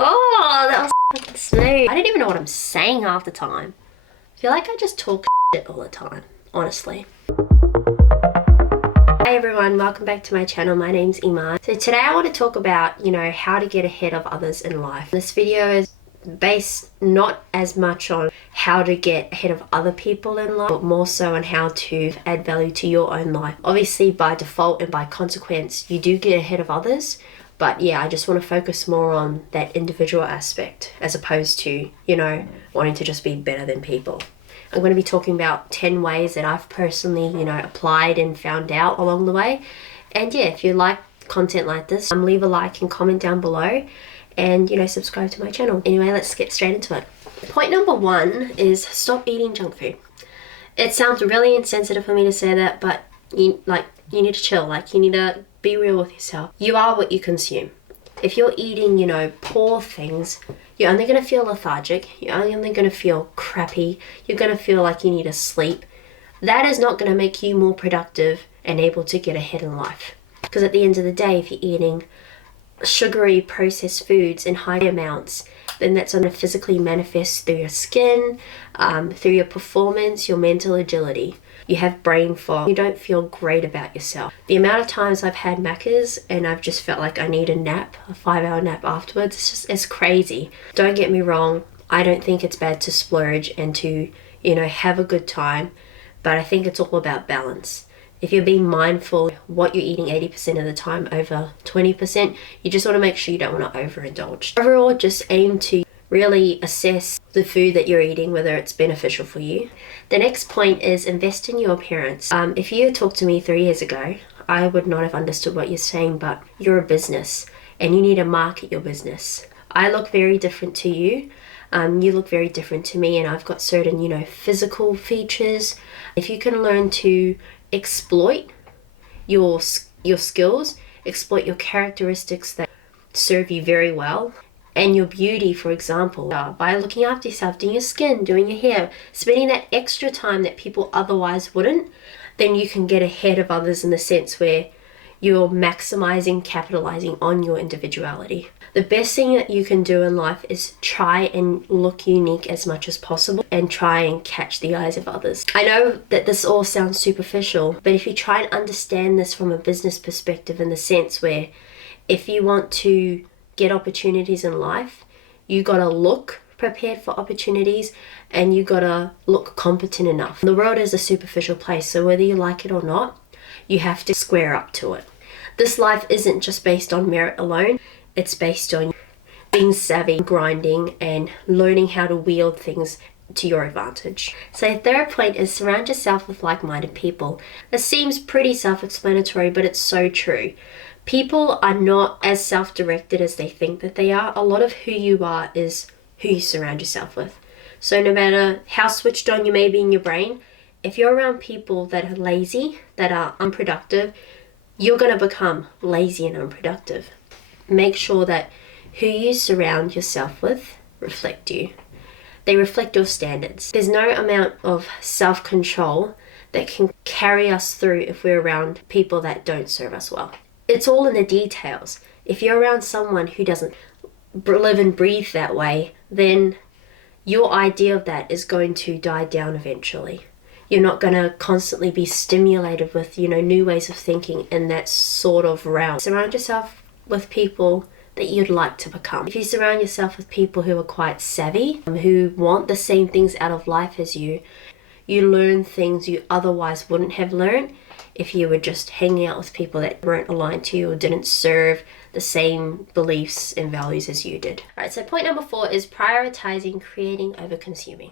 Oh, that was fucking smooth. I don't even know what I'm saying half the time. I feel like I just talk shit all the time, honestly. Hi everyone, welcome back to my channel. My name's Imani. So today I want to talk about, how to get ahead of others in life. This video is based not as much on how to get ahead of other people in life, but more so on how to add value to your own life. Obviously, by default and by consequence, you do get ahead of others. But yeah, I just want to focus more on that individual aspect as opposed to, wanting to just be better than people. I'm going to be talking about 10 ways that I've personally, applied and found out along the way. And yeah, if you like content like this, leave a like and comment down below and, subscribe to my channel. Anyway, let's get straight into it. Point number 1 is stop eating junk food. It sounds really insensitive for me to say that, but you need to chill. You need to be real with yourself. You are what you consume. If you're eating, poor things, you're only going to feel lethargic. You're only going to feel crappy. You're going to feel like you need to sleep. That is not going to make you more productive and able to get ahead in life. Because at the end of the day, if you're eating sugary processed foods in high amounts, then that's going to physically manifest through your skin, through your performance, your mental agility. You have brain fog. You don't feel great about yourself. The amount of times I've had Maccas and I've just felt like I need a nap, a 5-hour nap afterwards, it's crazy. Don't get me wrong. I don't think it's bad to splurge and to, have a good time. But I think it's all about balance. If you're being mindful what you're eating 80% of the time over 20%, you just want to make sure you don't want to overindulge. Overall, just aim to really assess the food that you're eating, whether it's beneficial for you. The next point is invest in your appearance. If you had talked to me 3 years ago, I would not have understood what you're saying, but you're a business and you need to market your business. I look very different to you. You look very different to me, and I've got certain, physical features. If you can learn to exploit your skills, exploit your characteristics that serve you very well, and your beauty, for example, by looking after yourself, doing your skin, doing your hair, spending that extra time that people otherwise wouldn't, then you can get ahead of others in the sense where you're maximizing, capitalizing on your individuality. The best thing that you can do in life is try and look unique as much as possible and try and catch the eyes of others. I know that this all sounds superficial, but if you try and understand this from a business perspective, in the sense where if you want to get opportunities in life, you gotta look prepared for opportunities and you gotta look competent enough. The world is a superficial place, so whether you like it or not, you have to square up to it. This life isn't just based on merit alone, it's based on being savvy, grinding, and learning how to wield things to your advantage. So third point is surround yourself with like-minded people. This seems pretty self-explanatory, but it's so true. People are not as self-directed as they think that they are. A lot of who you are is who you surround yourself with. So no matter how switched on you may be in your brain, if you're around people that are lazy, that are unproductive, you're going to become lazy and unproductive. Make sure that who you surround yourself with reflect you. They reflect your standards. There's no amount of self-control that can carry us through if we're around people that don't serve us well. It's all in the details. If you're around someone who doesn't live and breathe that way, then your idea of that is going to die down eventually. You're not going to constantly be stimulated with, new ways of thinking in that sort of realm. Surround yourself with people that you'd like to become. If you surround yourself with people who are quite savvy, who want the same things out of life as you, you learn things you otherwise wouldn't have learned if you were just hanging out with people that weren't aligned to you or didn't serve the same beliefs and values as you did. All right, so point number 4 is prioritizing creating over consuming.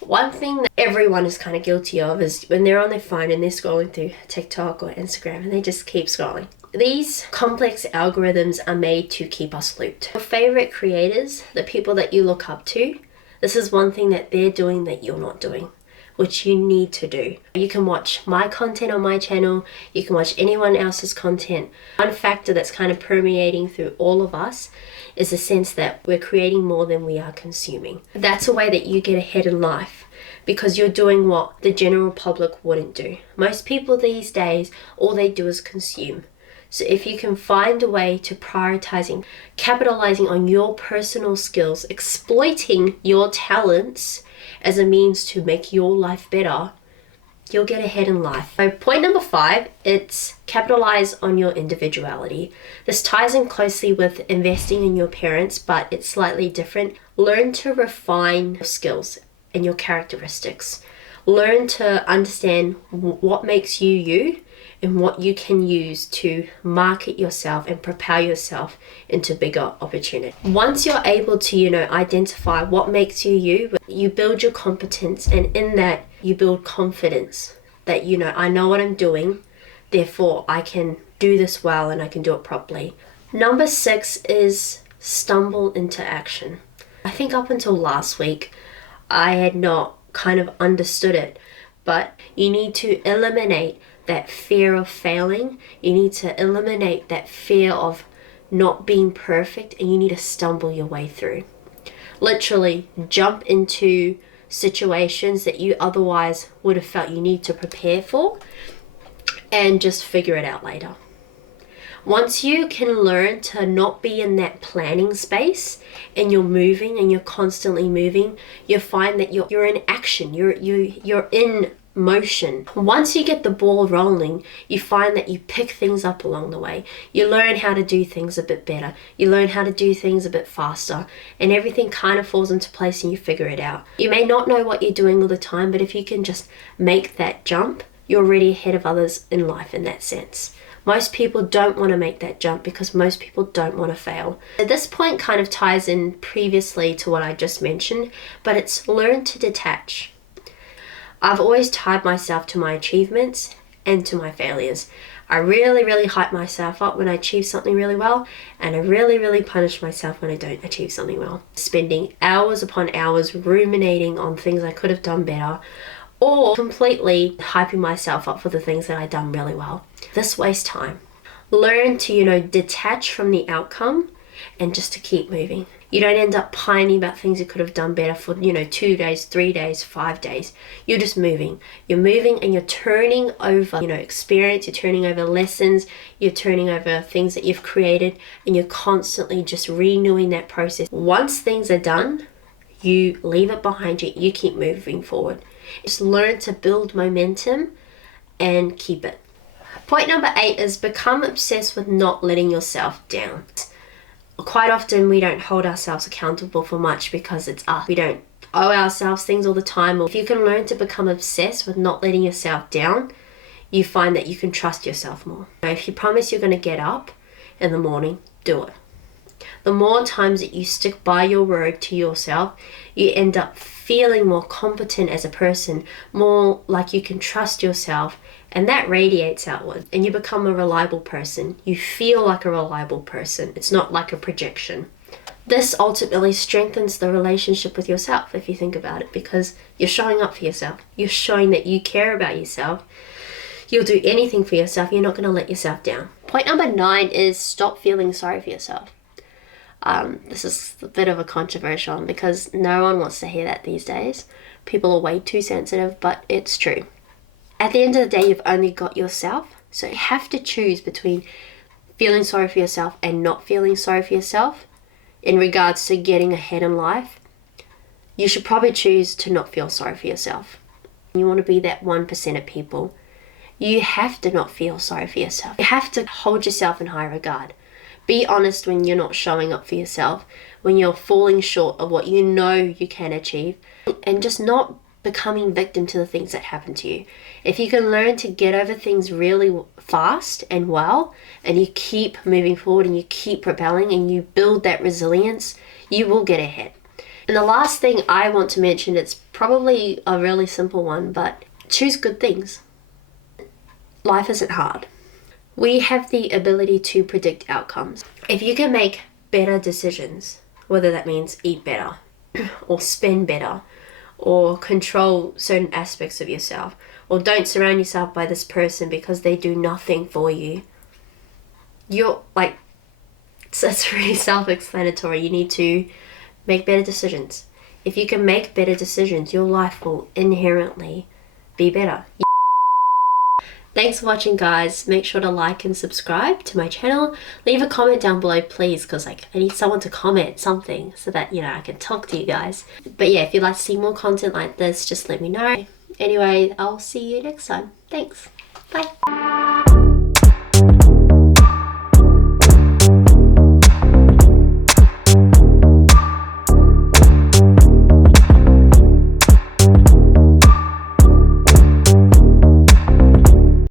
One thing that everyone is kind of guilty of is when they're on their phone and they're scrolling through TikTok or Instagram and they just keep scrolling. These complex algorithms are made to keep us looped. Your favorite creators, the people that you look up to, this is one thing that they're doing that you're not doing, which you need to do. You can watch my content on my channel, you can watch anyone else's content. One factor that's kind of permeating through all of us is the sense that we're creating more than we are consuming. That's a way that you get ahead in life, because you're doing what the general public wouldn't do. Most people these days, all they do is consume. So if you can find a way to prioritizing, capitalizing on your personal skills, exploiting your talents as a means to make your life better, you'll get ahead in life. So point number 5, it's capitalize on your individuality. This ties in closely with investing in your parents, but it's slightly different. Learn to refine your skills and your characteristics. Learn to understand what makes you you and what you can use to market yourself and propel yourself into bigger opportunity. Once you're able to, identify what makes you you, you build your competence, and in that you build confidence that, I know what I'm doing, therefore I can do this well and I can do it properly. Number 6 is stumble into action. I think up until last week, I had not kind of understood it, but you need to eliminate that fear of failing. You need to eliminate that fear of not being perfect, and you need to stumble your way through. Literally jump into situations that you otherwise would have felt you need to prepare for and just figure it out later. Once you can learn to not be in that planning space and you're moving and you're constantly moving, you find that you're in action, you're in motion. Once you get the ball rolling, you find that you pick things up along the way. You learn how to do things a bit better. You learn how to do things a bit faster, and everything kind of falls into place and you figure it out. You may not know what you're doing all the time, but if you can just make that jump, you're already ahead of others in life in that sense. Most people don't want to make that jump because most people don't want to fail. At this point kind of ties in previously to what I just mentioned, but it's learn to detach. I've always tied myself to my achievements and to my failures. I really, really hype myself up when I achieve something really well, and I really, really punish myself when I don't achieve something well. Spending hours upon hours ruminating on things I could have done better, or completely hyping myself up for the things that I've done really well. This wastes time. Learn to, detach from the outcome and just to keep moving. You don't end up pining about things you could have done better for, 2 days, 3 days, 5 days. You're just moving. You're moving and you're turning over, experience. You're turning over lessons. You're turning over things that you've created, and you're constantly just renewing that process. Once things are done, you leave it behind you. You keep moving forward. Just learn to build momentum and keep it. Point number 8 is become obsessed with not letting yourself down. Quite often we don't hold ourselves accountable for much because it's us. We don't owe ourselves things all the time. If you can learn to become obsessed with not letting yourself down, you find that you can trust yourself more. If you promise you're going to get up in the morning, do it. The more times that you stick by your word to yourself, you end up feeling more competent as a person, more like you can trust yourself, and that radiates outward, and you become a reliable person. You feel like a reliable person. It's not like a projection. This ultimately strengthens the relationship with yourself, if you think about it, because you're showing up for yourself. You're showing that you care about yourself. You'll do anything for yourself. You're not going to let yourself down. Point number 9 is stop feeling sorry for yourself. This is a bit of a controversial one because no one wants to hear that these days. People are way too sensitive, but it's true. At the end of the day, you've only got yourself, so you have to choose between feeling sorry for yourself and not feeling sorry for yourself in regards to getting ahead in life. You should probably choose to not feel sorry for yourself. You want to be that 1% of people. You have to not feel sorry for yourself. You have to hold yourself in high regard. Be honest when you're not showing up for yourself, when you're falling short of what you know you can achieve, and just not becoming victim to the things that happen to you. If you can learn to get over things really fast and well, and you keep moving forward and you keep propelling and you build that resilience, you will get ahead. And the last thing I want to mention, it's probably a really simple one, but choose good things. Life isn't hard. We have the ability to predict outcomes. If you can make better decisions, whether that means eat better or spend better, or control certain aspects of yourself, or don't surround yourself by this person because they do nothing for you. It's really self-explanatory. You need to make better decisions. If you can make better decisions, your life will inherently be better. Thanks for watching, guys. Make sure to like and subscribe to my channel. Leave a comment down below, please, because like I need someone to comment something so that, you know, I can talk to you guys. But yeah, if you'd like to see more content like this, just let me know. Anyway, I'll see you next time. Thanks. Bye.